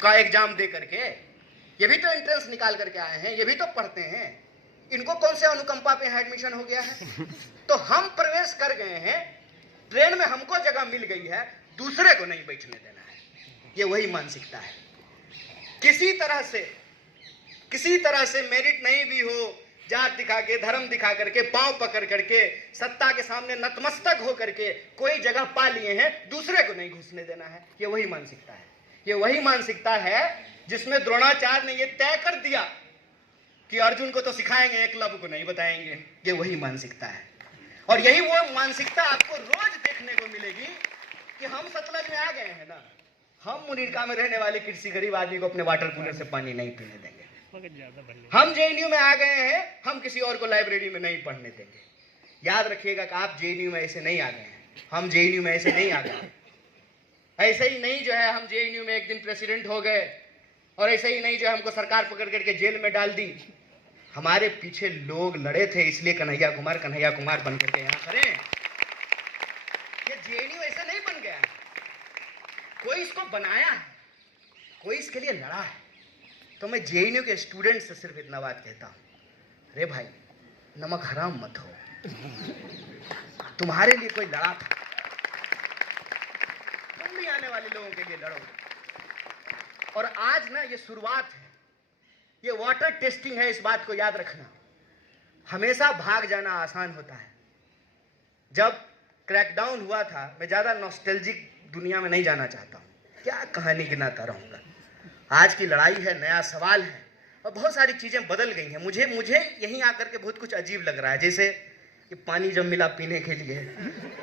का एग्जाम दे करके, ये भी तो एंट्रेंस निकाल करके आए हैं, ये भी तो पढ़ते हैं, इनको कौन से अनुकंपा पे एडमिशन हो गया है? तो हम प्रवेश कर गए हैं, ट्रेन में हमको जगह मिल गई है, दूसरे को नहीं बैठने देना है। ये वही मानसिकता है। किसी तरह से मेरिट नहीं भी हो, जात दिखा के, धर्म दिखा करके, पांव पकड़ करके, सत्ता के सामने नतमस्तक हो करके कोई जगह पा लिए हैं, दूसरे को नहीं घुसने देना है। ये वही मानसिकता है। ये वही मानसिकता है जिसमें द्रोणाचार्य ने ये तय कर दिया कि अर्जुन को तो सिखाएंगे, एकलव्य को नहीं बताएंगे। ये वही मानसिकता है। और यही वो मानसिकता आपको रोज देखने को मिलेगी कि हम सतलज में आ गए हैं ना, हम मुनीरका में रहने वाले किसी गरीब आदमी को अपने वाटर कूलर से पानी नहीं पीने देंगे। हम जेएनयू में आ गए हैं, हम किसी और को लाइब्रेरी में नहीं पढ़ने देंगे। याद रखिएगा कि आप जेएनयू में ऐसे नहीं आ गए हैं, हम जेएनयू में ऐसे नहीं आ गए। ऐसे ही नहीं जो है हम जेएनयू में एक दिन प्रेसिडेंट हो गए, और ऐसे ही नहीं जो है हमको सरकार पकड़ करके जेल में डाल दी। हमारे पीछे लोग लड़े थे, इसलिए कन्हैया कुमार बन करके यहाँ खड़े हैं। ये जेएनयू ऐसे नहीं बन गया है, कोई इसको बनाया है, कोई इसके लिए लड़ा है। तो मैं जेएनयू के स्टूडेंट से सिर्फ इतना बात कहता हूँ, अरे भाई नमक हराम मत हो, तुम्हारे लिए कोई लड़ा था, तुम भी आने वाले लोगों के लिए लड़ो। और आज ना ये शुरुआत है, ये वाटर टेस्टिंग है, इस बात को याद रखना। हमेशा भाग जाना आसान होता है। जब क्रैकडाउन हुआ था, मैं ज्यादा नॉस्टैल्जिक दुनिया में नहीं जाना चाहता हूँ, क्या कहानी गिनाता रहूंगा। आज की लड़ाई है, नया सवाल है, और बहुत सारी चीजें बदल गई हैं। मुझे यहीं आकर के बहुत कुछ अजीब लग रहा है। जैसे कि पानी जब मिला पीने के लिए,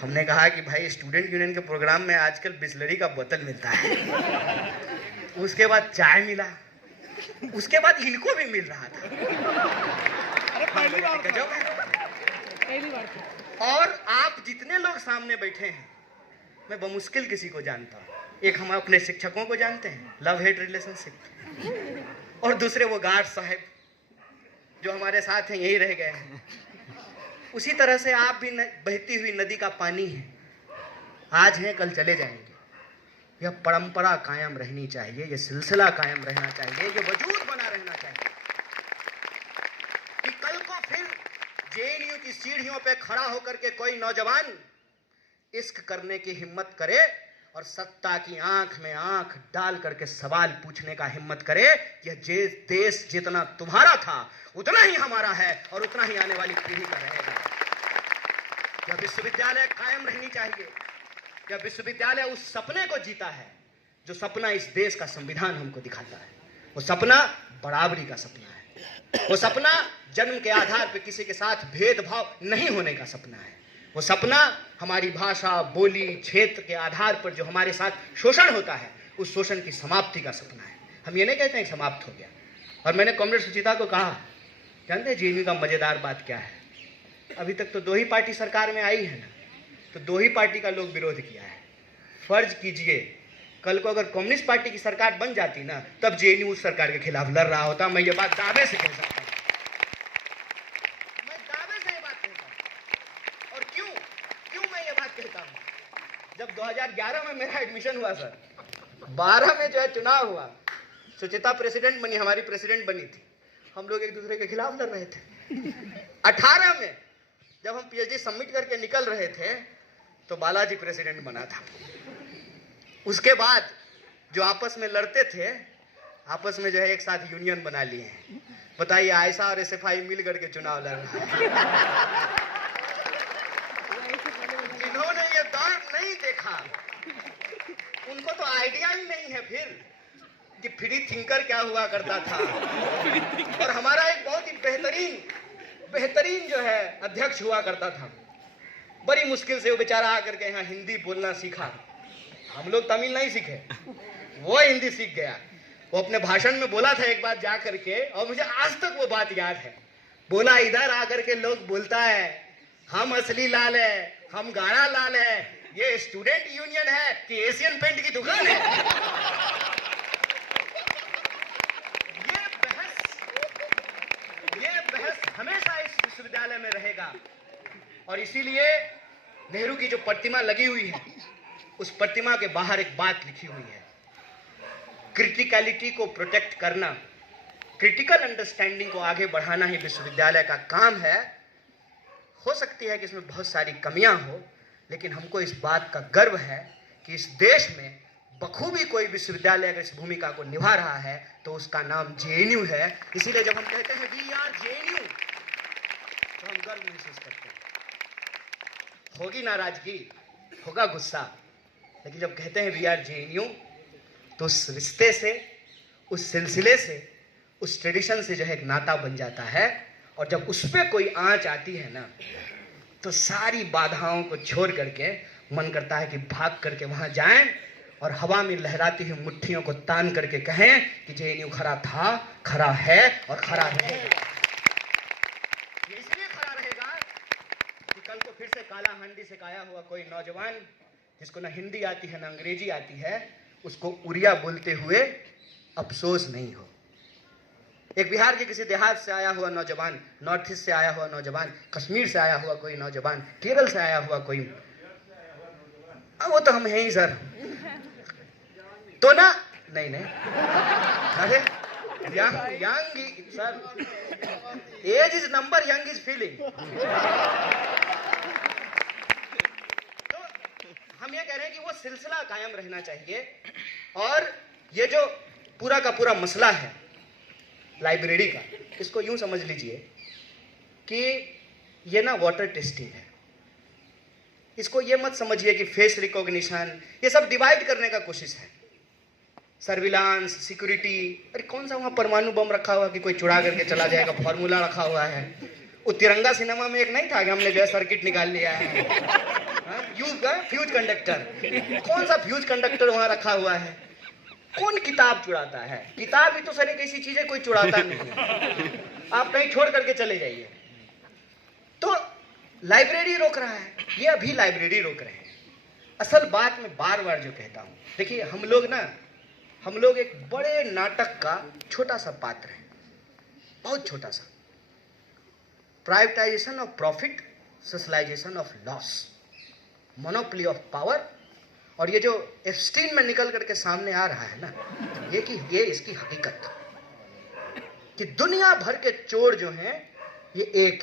हमने कहा कि भाई स्टूडेंट यूनियन के प्रोग्राम में आजकल बिस्लरी का बोतल मिलता है, उसके बाद चाय मिला, उसके बाद इनको भी मिल रहा था। पहली बार। और आप जितने लोग सामने बैठे हैं, मैं बमुश्किल किसी को जानता हूँ। एक हम अपने शिक्षकों को जानते हैं, लव हेट रिलेशनशिप, और दूसरे वो गार्ड साहब जो हमारे साथ हैं, यही रह गए हैं। उसी तरह से आप भी बहती हुई नदी का पानी है, आज हैं कल चले जाएंगे। यह परंपरा कायम रहनी चाहिए, यह सिलसिला कायम रहना चाहिए, यह वजूद बना रहना चाहिए कि कल को फिर जेएनयू की सीढ़ियों पे खड़ा होकर के कोई नौजवान इश्क करने की हिम्मत करे और सत्ता की आंख में आंख डाल करके सवाल पूछने का हिम्मत करे। यह देश जितना तुम्हारा था उतना ही हमारा है, और उतना ही आने वाली पीढ़ी का रहेगा। यह विश्वविद्यालय कायम रहनी चाहिए। यह विश्वविद्यालय उस सपने को जीता है जो सपना इस देश का संविधान हमको दिखाता है। वो सपना बराबरी का सपना है। वो सपना जन्म के आधार पर किसी के साथ भेदभाव नहीं होने का सपना है। वो सपना हमारी भाषा, बोली, क्षेत्र के आधार पर जो हमारे साथ शोषण होता है, उस शोषण की समाप्ति का सपना है। हम ये नहीं कहते हैं समाप्त हो गया। और मैंने कॉमरेड सुचिता को कहा, जानते हैं जेएनयू का मजेदार बात क्या है? अभी तक तो 2 ही पार्टी सरकार में आई है ना, तो 2 ही पार्टी का लोग विरोध किया है। फर्ज कीजिए कल को अगर कम्युनिस्ट पार्टी की सरकार बन जाती ना, तब जेएनयू उस सरकार के खिलाफ लड़ रहा होता। मैं ये बात दावे से कह सकता हूँ, मैं दावे से ये बात कहता हूँ। और क्यों मैं ये बात कहता हूँ? जब 2011 में मेरा एडमिशन हुआ सर, 12 में जो है चुनाव हुआ, सुचिता प्रेसिडेंट बनी, हमारी प्रेसिडेंट बनी थी, हम लोग एक दूसरे के खिलाफ लड़ रहे थे। 18 में जब हम पीएचडी सबमिट करके निकल रहे थे, तो बालाजी प्रेसिडेंट बना था। उसके बाद जो आपस में लड़ते थे, आपस में जो है एक साथ यूनियन बना लिए हैं। बताइए, आयशा और एसएफआई मिल करके चुनाव लड़ रहा है। जिन्होंने ये दौर नहीं देखा, उनको तो आइडिया ही नहीं है फिर कि फ्री थिंकर क्या हुआ करता था। और हमारा एक बहुत ही बेहतरीन जो है अध्यक्ष हुआ करता था। बड़ी मुश्किल से वो बेचारा आकर के यहाँ हिंदी बोलना सीखा। हम लोग तमिल नहीं सीखे, वो हिंदी सीख गया। वो अपने भाषण में बोला था एक बात जा करके, और मुझे आज तक वो बात याद है। बोला, इधर आकर के लोग बोलता है हम असली लाल है, हम गाढ़ा लाल है, ये स्टूडेंट यूनियन है कि एशियन पेंट की दुकान है। ये बहस हमेशा इस विश्वविद्यालय में रहेगा। और इसीलिए नेहरू की जो प्रतिमा लगी हुई है, उस प्रतिमा के बाहर एक बात लिखी हुई है, क्रिटिकलिटी को प्रोटेक्ट करना, क्रिटिकल अंडरस्टैंडिंग को आगे बढ़ाना ही विश्वविद्यालय का काम है। हो सकती है कि इसमें बहुत सारी कमियां हो, लेकिन हमको इस बात का गर्व है कि इस देश में बखूबी कोई विश्वविद्यालय अगर इस भूमिका को निभा रहा है तो उसका नाम जेएनयू है। इसीलिए जब हम कहते हैं वी आर जेएनयू तो हम गर्व महसूस करते हैं। होगी नाराजगी, होगा गुस्सा, लेकिन जब कहते हैं वी आर जेएनयू तो उस रिश्ते से, उस सिलसिले से, उस ट्रेडिशन से जो है एक नाता बन जाता है। और जब उस पर कोई आंच आती है ना तो सारी बाधाओं को छोड़ करके मन करता है कि भाग करके वहां जाएं और हवा में लहराती हुई मुट्ठियों को तान करके कहें कि जेएनयू खरा था, खरा है और खरा रहेगा। ये इसलिए खरा रहेगा कि कल को फिर से काला हांडी से आया हुआ कोई नौजवान जिसको ना हिंदी आती है ना अंग्रेजी आती है, उसको उड़िया बोलते हुए अफसोस नहीं हो। एक बिहार के किसी देहात से आया हुआ नौजवान, नॉर्थ ईस्ट से आया हुआ नौजवान, कश्मीर से आया हुआ कोई नौजवान, केरल से आया हुआ कोई, वो तो हम हैं ही सर, तो ना नहीं नहीं, अरे young sir, age is number, young is feeling. तो हम ये कह रहे हैं कि वो सिलसिला कायम रहना चाहिए। और ये जो पूरा का पूरा मसला है लाइब्रेरी का, इसको यूं समझ लीजिए कि ये ना वाटर टेस्टिंग है। इसको ये मत समझिए कि फेस रिकॉग्निशन, ये सब डिवाइड करने का कोशिश है। सर्विलांस, सिक्योरिटी, अरे कौन सा वहां परमाणु बम रखा हुआ कि कोई चुरा करके चला जाएगा, फॉर्मूला रखा हुआ है। वो तिरंगा सिनेमा में एक नहीं था कि हमने जो है सर्किट निकाल लिया है, फ्यूज कंडक्टर, कौन सा फ्यूज कंडक्टर वहां रखा हुआ है? कौन किताब चुराता है? किताब ही तो सर एक ऐसी चीज है कोई चुराता नहीं है, आप कहीं छोड़ करके चले जाइए। तो लाइब्रेरी रोक रहा है, ये अभी लाइब्रेरी रोक रहे हैं। असल बात मैं बार बार जो कहता हूं, देखिए हम लोग एक बड़े नाटक का छोटा सा पात्र है, बहुत छोटा सा। Privatisation of profit, socialisation of loss, monopoly of power. और ये जो एप्स्टीन में निकल करके सामने आ रहा है ना, ये इसकी हकीकत कि दुनिया भर के चोर जो हैं ये एक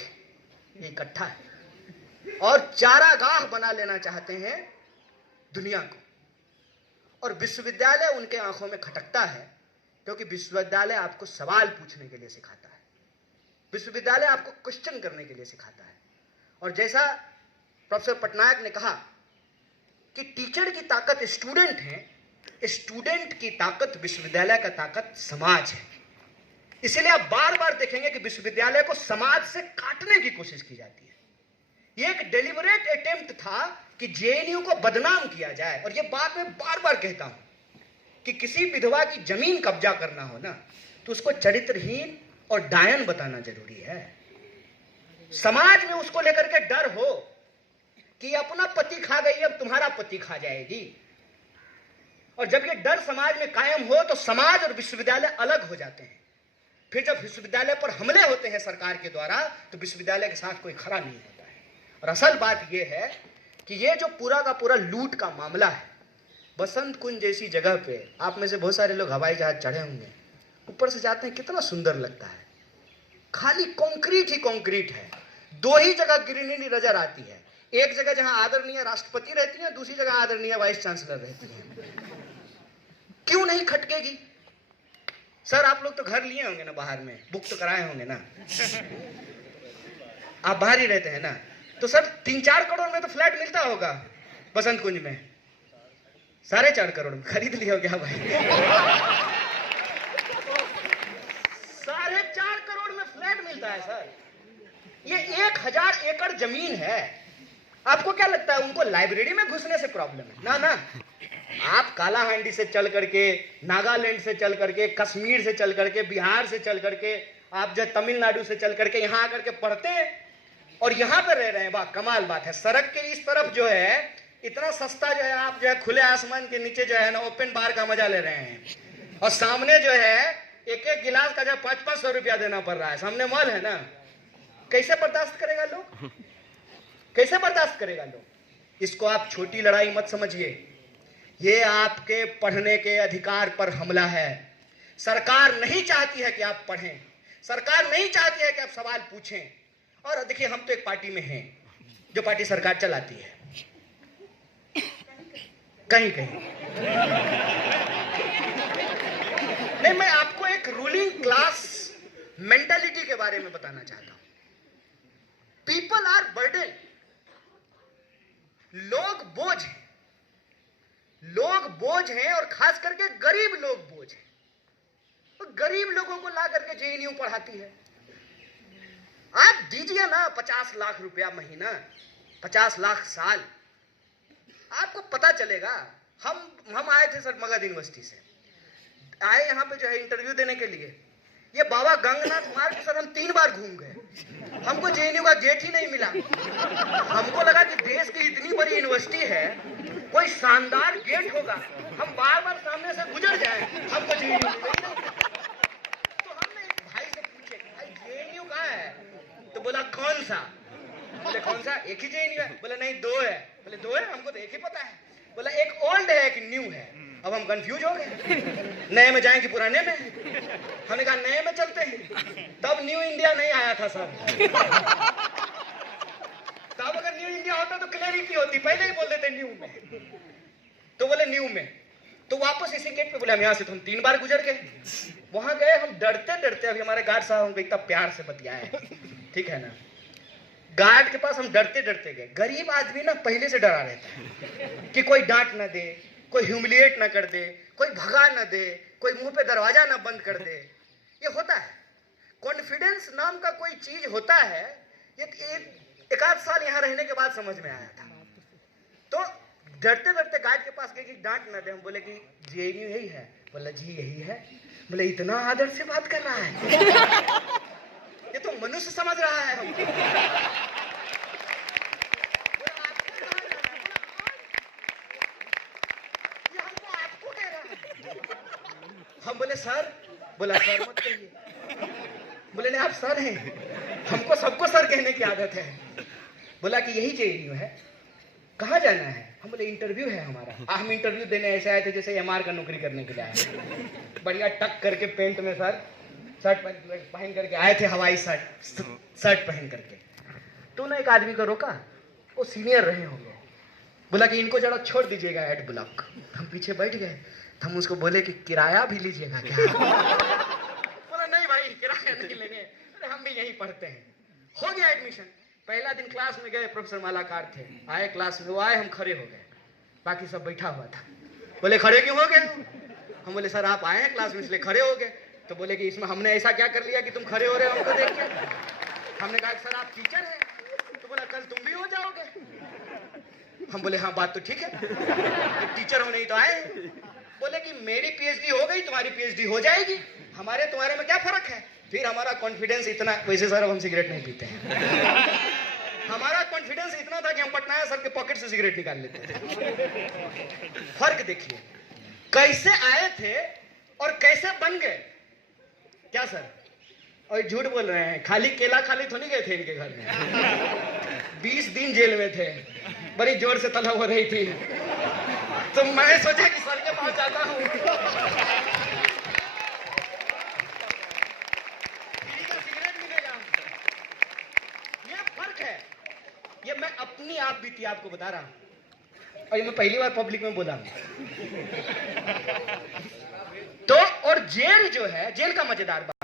ये इकट्ठा है और चारागाह बना लेना चाहते हैं दुनिया को। और विश्वविद्यालय उनके आंखों में खटकता है, क्योंकि विश्वविद्यालय आपको सवाल पूछने के लिए सिखाता है, विश्वविद्यालय आपको क्वेश्चन करने के लिए सिखाता है। और जैसा प्रोफेसर पटनायक ने कहा कि टीचर की ताकत स्टूडेंट है, स्टूडेंट की ताकत विश्वविद्यालय का ताकत समाज है। इसलिए आप बार बार देखेंगे कि विश्वविद्यालय को समाज से काटने की कोशिश की जाती है। ये एक डेलिबरेट अटेम्प्ट था कि जेएनयू को बदनाम किया जाए। और ये बात मैं बार बार कहता हूं कि किसी विधवा की जमीन कब्जा करना हो ना तो उसको चरित्रहीन और डायन बताना जरूरी है। समाज में उसको लेकर के डर हो कि अपना पति खा गई, अब तुम्हारा पति खा जाएगी। और जब ये डर समाज में कायम हो तो समाज और विश्वविद्यालय अलग हो जाते हैं। फिर जब विश्वविद्यालय पर हमले होते हैं सरकार के द्वारा तो विश्वविद्यालय के साथ कोई खड़ा नहीं होता है। और असल बात यह है कि ये जो पूरा का पूरा लूट का मामला है, बसंत कुंज जैसी जगह पे आप में से बहुत सारे लोग हवाई जहाज चढ़े होंगे, ऊपर से जाते हैं कितना सुंदर लगता है। खाली कंक्रीट ही कंक्रीट है। दो ही जगह ग्रीनरी नजर आती है, एक जगह जहां आदरणीय राष्ट्रपति रहती है, दूसरी जगह आदरणीय वाइस चांसलर रहती है। क्यों नहीं खटकेगी? सर आप लोग तो घर लिए होंगे ना, बाहर में बुक तो कराए होंगे ना, आप बाहर ही रहते हैं ना, तो सर 3-4 करोड़ में तो फ्लैट मिलता होगा बसंत कुंज में। 4.5 करोड़ में खरीद लिया हो क्या भाई? 4.5 करोड़ में फ्लैट मिलता है सर। ये 1000 एकड़ जमीन है। आपको क्या लगता है उनको लाइब्रेरी में घुसने से प्रॉब्लम है? ना ना, आप कालाहांडी से चल करके, नागालैंड से चल करके, कश्मीर से चल करके, बिहार से चल करके, आप जो तमिलनाडु से चल करके यहाँ आकर के पढ़ते हैं और यहाँ पर रह रहे हैं। वाह कमाल बात है। सड़क के इस तरफ जो है इतना सस्ता जो है, आप जो है खुले आसमान के नीचे जो है ना ओपन बार का मजा ले रहे हैं, और सामने जो है एक एक गिलास का जो 500-500 रुपया देना पड़ रहा है। सामने मॉल है ना, कैसे बर्दाश्त करेगा लोग? कैसे बर्दाश्त करेगा लोग? इसको आप छोटी लड़ाई मत समझिए। ये आपके पढ़ने के अधिकार पर हमला है। सरकार नहीं चाहती है कि आप पढ़ें, सरकार नहीं चाहती है कि आप सवाल पूछें। और देखिए, हम तो एक पार्टी में हैं जो पार्टी सरकार चलाती है, कहीं कहीं नहीं। मैं आपको एक रूलिंग क्लास मेंटालिटी के बारे में बताना चाहता हूं। पीपल आर बर्डन, लोग बोझ हैं, लोग बोझ हैं, और खास करके गरीब लोग बोझ हैं। तो गरीब लोगों को ला करके जेएनयू पढ़ाती है। आप दीजिए ना 50 लाख रुपया महीना, 50 लाख साल, आपको पता चलेगा। हम आए थे सर मगध यूनिवर्सिटी से, आए यहाँ पे जो है इंटरव्यू देने के लिए। ये बाबा गंगनाथ मार्ग सर हम 3 बार घूम गए, हमको जेएनयू का गेट ही नहीं मिला। हमको लगा कि देश की इतनी बड़ी यूनिवर्सिटी है, कोई शानदार गेट होगा, हम बार बार सामने से गुजर जाए, हमको जेएनयू नहीं मिला। तो हमने एक भाई से पूछे, भाई जेएनयू कहाँ है? तो बोला कौन सा? बोले कौन सा? एक ही जेएनयू है। बोले नहीं 2 है। बोले 2 है? हमको तो एक ही पता है। बोला एक ओल्ड है एक न्यू है। अब हम कंफ्यूज हो गए, नए में जाएं कि पुराने में? हमने कहा नए में चलते हैं। तब न्यू इंडिया नहीं आया था सर। तब अगर न्यू इंडिया होता तो क्लैरिटी होती, पहले ही बोल देते न्यू में। तो बोले न्यू में। तो वापस इसी गेट पे बोले हम यहाँ से तो हम 3 बार गुजर गए। वहां गए हम डरते डरते, अभी हमारे गार्ड साहब हमको इतना प्यार से बतियाए, ठीक है ना। गार्ड के पास हम डरते डरते गए। गरीब आदमी ना पहले से डरा रहता है कि कोई डांट ना दे, कोई ह्यूमिलिएट ना कर दे, कोई भगा ना दे, कोई मुंह पे दरवाजा ना बंद कर दे। ये होता है, कॉन्फिडेंस नाम का कोई चीज होता है। ये एक आध साल यहाँ रहने के बाद समझ में आया था। तो डरते डरते गार्ड के पास गए कि डांट ना दे। हम बोले कि जेएनयू यही है? बोला जी यही है। बोले इतना आदर से बात कर रहा है, ये तो मनुष्य समझ रहा है हमको। ये हमको आपको कह रहा है। हम बोले सर। बोला सर मत कहिए। बोले नहीं आप सर हैं, हमको सबको सर कहने की आदत है। बोला कि यही जेएनयू है, कहाँ जाना है? हम बोले इंटरव्यू है हमारा। हम इंटरव्यू देने ऐसे आए थे जैसे एमआर का नौकरी करने के लिए आए। बढ़िया टक करके पेंट में सर, शर्ट पहन करके आए थे, हवाई शर्ट पहन करके। तो ना एक आदमी को रोका, वो सीनियर रहे होंगे। बोला कि इनको जरा छोड़ दीजिएगा एड ब्लॉक। हम पीछे बैठ गए। हम उसको बोले कि किराया भी लीजिएगा क्या? बोला नहीं भाई किराया नहीं लेंगे, अरे हम भी यहीं पढ़ते हैं। हो गया एडमिशन। पहला दिन क्लास में गए, प्रोफेसर मालाकार थे, आए क्लास में, वो आए, हम खड़े हो गए, बाकी सब बैठा हुआ था। बोले खड़े क्यों हो गए? हम बोले सर आप आए हैं क्लास में इसलिए खड़े हो गए। तो बोले कि इसमें हमने ऐसा क्या कर लिया कि तुम खड़े हो रहे हो हमको देख के? हमने कहा सर आप टीचर हैं। तो बोला कल तुम भी हो जाओगे। हम बोले हाँ बात तो ठीक है, टीचर हो नहीं तो आए। बोले कि मेरी पीएचडी हो गई, तुम्हारी पीएचडी हो जाएगी, हमारे तुम्हारे में क्या फर्क है? फिर हमारा कॉन्फिडेंस इतना, वैसे सर अब हम सिगरेट नहीं पीते हैं। हमारा कॉन्फिडेंस इतना था कि हम पटनायक सर के पॉकेट से सिगरेट निकाल लेते थे। फर्क देखिए कैसे आए थे और कैसे बन गए। क्या सर? और झूठ बोल रहे हैं, खाली केला खाली तो नहीं गए थे इनके घर में। 20 दिन जेल में थे, बड़ी जोर से तलब हो रही थी। तो मैं सोचा कि सर के पास जाता हूँ, सिगरेट मिलेगा। ये फर्क है, ये मैं अपनी आप बीती आपको बता रहा हूँ, और ये मैं पहली बार पब्लिक में बोला हूँ। तो और जेल जो है, जेल का मजेदार बात